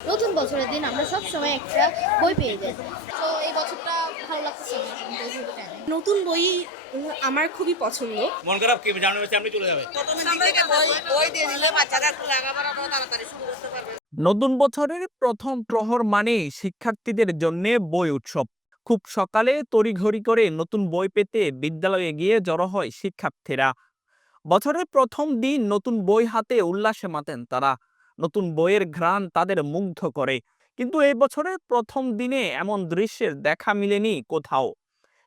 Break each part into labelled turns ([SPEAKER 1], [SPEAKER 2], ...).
[SPEAKER 1] নতুন বছরের দিন আমরা সব সময় একটা বই পেয়ে যাই।
[SPEAKER 2] তো এই বছরটা ভালো টাইমে
[SPEAKER 3] নতুন বই আমার খুবই পছন্দ।
[SPEAKER 4] মন খারাপ কি? মাসে আপনি চলে যাবে? বই দিয়ে দিলে বাচ্চারা একটু লাগাবার তাড়াতাড়ি শুরু করতে পারবে।
[SPEAKER 5] নতুন বছরের প্রথম প্রহর মানে শিক্ষার্থীদের জন্য বই উৎসব। খুব সকালে তড়িঘড়ি করে নতুন বই পেতে বিদ্যালয়ে গিয়ে জড়ো হয় শিক্ষার্থীরা। বছরের প্রথম দিন নতুন বই হাতে উল্লাসে মাতেন তারা। নতুন বইয়ের ঘ্রাণ তাদের মুগ্ধ করে। কিন্তু এই বছরের প্রথম দিনে এমন দৃশ্যের দেখা মিলেনি কোথাও।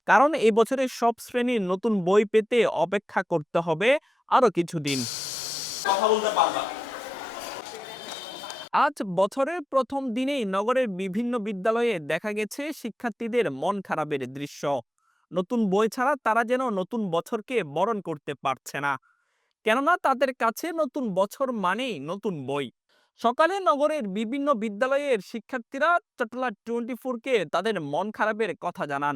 [SPEAKER 5] কারণ এই বছরের সব শ্রেণির নতুন বই পেতে অপেক্ষা করতে হবে আরও কিছুদিন। আজ বছরের প্রথম দিনেই নগরের বিভিন্ন বিদ্যালয়ে দেখা গেছে শিক্ষার্থীদের মন খারাপের দৃশ্য। নতুন বই ছাড়া তারা যেন নতুন বছরকে বরণ করতে পারছে না। কেননা তাদের কাছে নতুন বছর মানেই নতুন বই। সকালে নগরের বিভিন্ন বিদ্যালয়ের শিক্ষার্থীরা চটলা টোয়েন্টি ফোরকে তাদের মন খারাপের কথা জানান।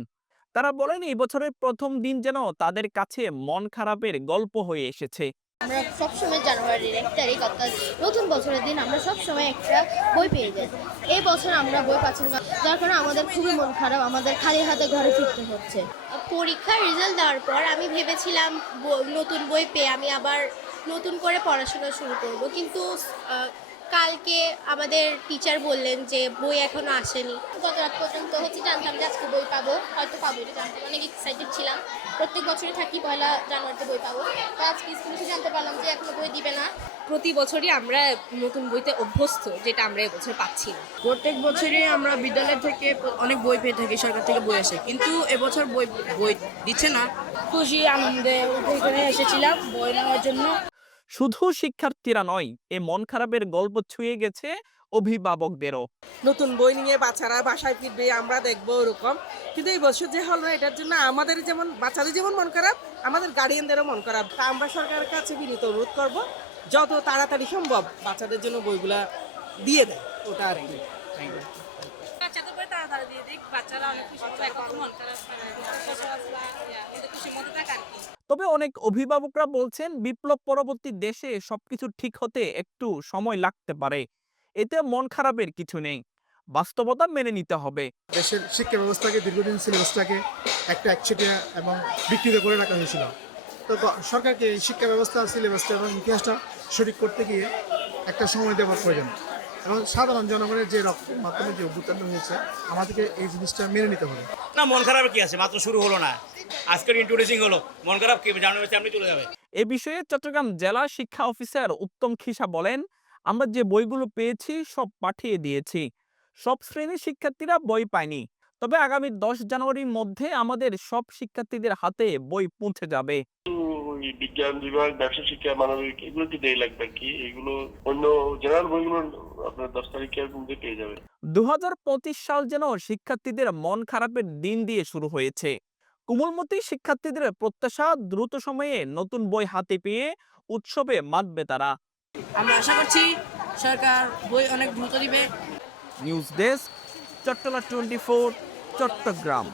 [SPEAKER 5] তারা বলেন এই বছরের প্রথম দিন যেন তাদের কাছে মন খারাপের গল্প হয়ে এসেছে।
[SPEAKER 1] আমরা সবসময় জানুয়ারির এক তারিখ অর্থাৎ নতুন বছরের দিন আমরা সব সময় একটা বই পেয়ে যাই। এই বছর আমরা বই পাচ্ছি না যার কারণে আমাদের খুবই মন খারাপ আমাদের খালি হাতে ঘরে ফিরতে হচ্ছে।
[SPEAKER 2] পরীক্ষার রেজাল্ট দেওয়ার পর আমি ভেবেছিলাম নতুন বই পেয়ে আমি আবার নতুন করে পড়াশোনা শুরু করব। কিন্তু আহ, কালকে আমাদের টিচার বললেন যে বই এখনও আসেনি। গত রাত পর্যন্ত হচ্ছে জানতাম যে আজকে বই পাবো হয়তো পাবো এটা জানতে। অনেক এক্সাইটেড ছিলাম। প্রত্যেক বছরই থাকি পয়লা জানুয়ারিতে বই পাবো। তো আজকে স্কুলে এসে জানতে পারলাম যে এখনও বই দিবে না।
[SPEAKER 3] প্রতি বছরই আমরা নতুন বইতে অভ্যস্ত যেটা আমরা এবছর পাচ্ছি না।
[SPEAKER 6] প্রত্যেক বছরই আমরা বিদ্যালয় থেকে অনেক বই পেয়ে থাকি সরকার থেকে বই আসে। কিন্তু এবছর বই বই দিচ্ছে না। খুশি আনন্দে এখানে এসেছিলাম বই নেওয়ার জন্য।
[SPEAKER 5] শুধু শিক্ষার্থীরা নয় এ মন খারাপের গল্প ছুঁয়ে গেছে অভিভাবকদেরও।
[SPEAKER 7] নতুন বই নিয়ে বাচ্চারা বাসায় ফিরবে আমরা দেখব ওরকম। কিন্তু এই বছর যে হলো এটার জন্য আমাদের যেমন বাচ্চাদের যেমন মন খারাপ আমাদের গার্ডিয়ানদেরও মন খারাপ। তা আমরা সরকারের কাছে বিনীত অনুরোধ করব যত তাড়াতাড়ি সম্ভব বাচ্চাদের জন্য বইগুলা দিয়ে দেয়। ওটা আর কি।
[SPEAKER 3] বাচ্চাদের বই তাড়াতাড়ি দিয়ে দিক বাচ্চারা অনেক খুশি মন খারাপ মধ্যে থাকে আর কি।
[SPEAKER 5] তবে অনেক অভিভাবকরা বলছেন বিপ্লব পরবর্তী দেশে সবকিছু ঠিক হতে একটু সময় লাগতে পারে। এতে মন খারাপের কিছু নেই। বাস্তবতা মেনে নিতে হবে।
[SPEAKER 8] দেশের শিক্ষা ব্যবস্থাকে দীর্ঘদিন সিলেবাসটাকে একটা একচেটিয়া এবং বিকৃত করে রাখা হয়েছিল। তো সরকারকে এই শিক্ষা ব্যবস্থা সিলেবাসটা এবং ইতিহাসটা সঠিক করতে গিয়ে একটা সময় দেওয়ার প্রয়োজন। এবং সাধারণ জনগণের যে রক্তের মাধ্যমে যে অভ্যুত্থান হয়েছে আমাদেরকে এই জিনিসটা মেনে নিতে হবে।
[SPEAKER 4] না মন খারাপের কি আছে? মাত্র শুরু হলো না। আজকের ইন্ট্রোডিউসিং হলো মন খারাপ কি? জানুয়ারি চলে যাবে
[SPEAKER 5] এ বিষয়ে চট্টগ্রাম জেলা শিক্ষা অফিসার উত্তম খিসা বলেন আমরা যে বইগুলো পেয়েছি সব পাঠিয়ে দিয়েছি। সব শ্রেণির শিক্ষার্থীরা বই পায়নি। তবে আগামী দশ জানুয়ারির মধ্যে আমাদের সব শিক্ষার্থীদের হাতে বই পৌঁছে যাবে।
[SPEAKER 9] বিজ্ঞান বিভাগ ব্যবসা শিক্ষা মানবিক এগুলো কি দেরি লাগবে কি? এগুলো অন্য জেনারেল বইগুলো আপনার দশ তারিখের মধ্যে পেয়ে যাবে।
[SPEAKER 5] দু হাজার পঁচিশ সাল যেন শিক্ষার্থীদের মন খারাপের দিন দিয়ে শুরু হয়েছে। কোমলমতি শিক্ষার্থীদের প্রত্যাশা দ্রুত সময়ে নতুন বই হাতে পেয়ে উৎসবে মাতবে তারা।
[SPEAKER 6] আমরা আশা করছি সরকার বই অনেক দ্রুত দিবে।
[SPEAKER 5] News desk Chattala twenty Chattogram.